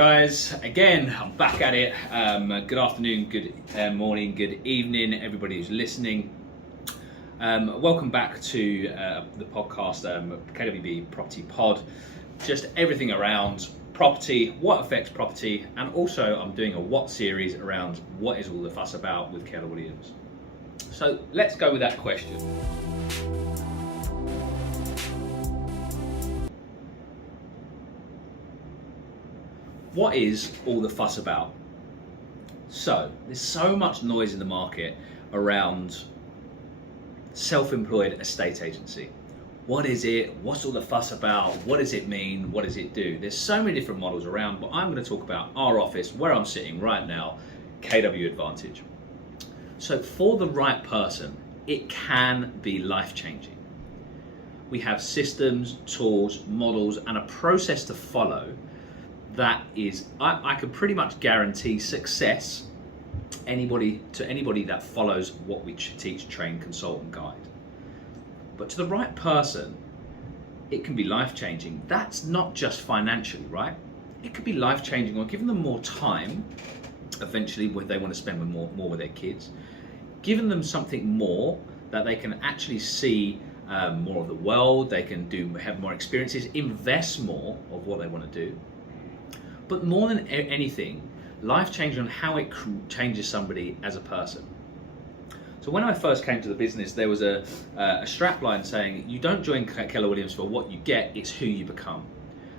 Guys, again, I'm back at it. Good afternoon, good morning, good evening, everybody who's listening. Welcome back to the podcast, KWB Property Pod. Just everything around property, what affects property, and also I'm doing a what series around what is all the fuss about with Keller Williams. So let's go with that question. What is all the fuss about? So, there's so much noise in the market around self-employed estate agency. What is it? What's all the fuss about? What does it mean? What does it do? There's so many different models around, but I'm going to talk about our office, where I'm sitting right now, KW Advantage. So, for the right person, it can be life-changing. We have systems, tools, models, and a process to follow that is, I can pretty much guarantee success to anybody that follows what we teach, train, consult, and guide. But to the right person, it can be life-changing. That's not just financially, right? It could be life-changing or giving them more time, eventually, when they want to spend more with their kids, giving them something more that they can actually see more of the world, they can have more experiences, invest more of what they want to do. But more than anything, life-changing on how it changes somebody as a person. So when I first came to the business, there was a strapline saying, you don't join Keller Williams for what you get, it's who you become.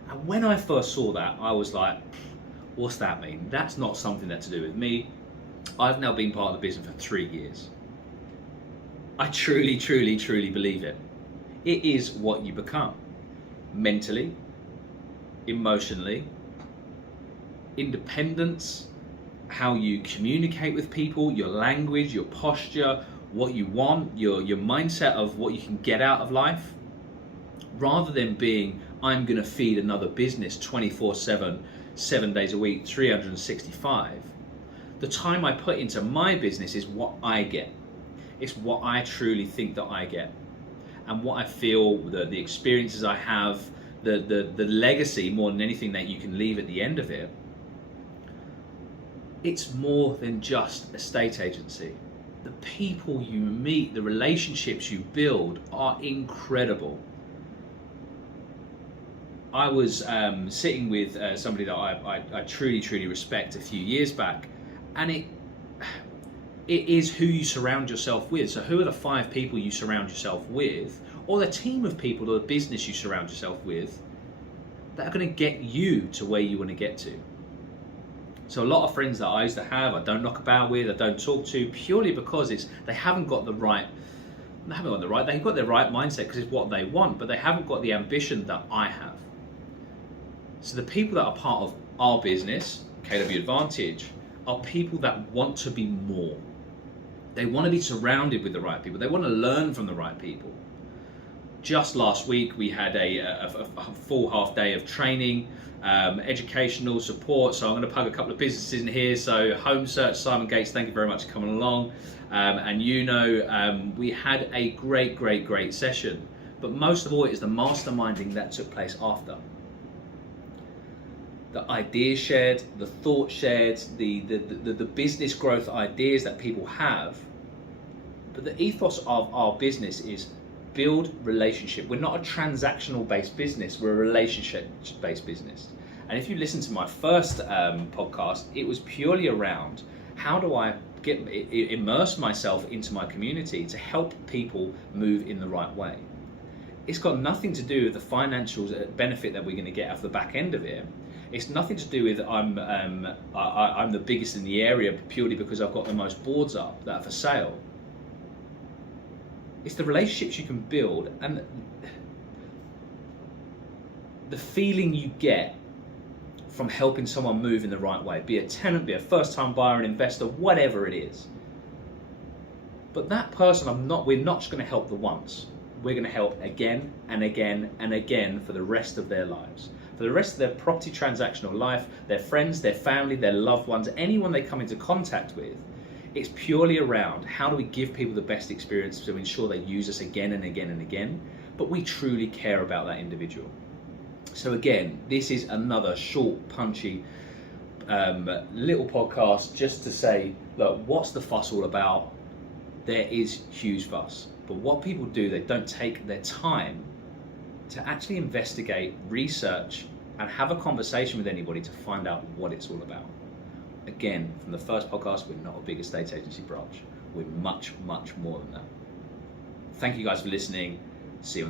And when I first saw that, I was like, what's that mean? That's not something that's to do with me. I've now been part of the business for 3 years. I truly believe it. It is what you become. Mentally, emotionally, independence, how you communicate with people, your language, your posture, what you want, your mindset of what you can get out of life, rather than being, I'm going to feed another business 24/7, 7 days a week, 365. The time I put into my business is what I get. It's what I truly think that I get. And what I feel, the experiences I have, the legacy more than anything that you can leave at the end of it. It's more than just estate agency. The people you meet, the relationships you build are incredible. I was sitting with somebody that I truly respect a few years back, and it is who you surround yourself with. So who are the 5 people you surround yourself with, or the team of people or the business you surround yourself with, that are going to get you to where you want to get to. So a lot of friends that I used to have, I don't knock about with, I don't talk to, purely because they've got their right mindset because it's what they want, but they haven't got the ambition that I have. So the people that are part of our business, KW Advantage, are people that want to be more. They want to be surrounded with the right people. They want to learn from the right people. Just last week, we had a full half day of training, educational support. So I'm going to plug a couple of businesses in here. So Home Search, Simon Gates, thank you very much for coming along. And we had a great session. But most of all, it is the masterminding that took place after. The ideas shared, the thoughts shared, the business growth ideas that people have. But the ethos of our business is build relationship. We're not a transactional based business, we're a relationship based business. And if you listen to my first podcast, it was purely around how do I immerse myself into my community to help people move in the right way. It's got nothing to do with the financial benefit that we're going to get off the back end of it. It's nothing to do with I'm the biggest in the area purely because I've got the most boards up that are for sale. It's the relationships you can build and the feeling you get from helping someone move in the right way, be a tenant, be a first-time buyer, an investor, whatever it is. But that person, we're not just going to help the once. We're going to help again and again and again for the rest of their lives. For the rest of their property transactional life, their friends, their family, their loved ones, anyone they come into contact with, it's purely around how do we give people the best experience to ensure they use us again and again and again, but we truly care about that individual. So again, this is another short, punchy little podcast just to say, look, what's the fuss all about? There is huge fuss, but what people do, they don't take their time to actually investigate, research, and have a conversation with anybody to find out what it's all about. Again, from the first podcast, we're not a big estate agency branch. We're much, much more than that. Thank you guys for listening. See you.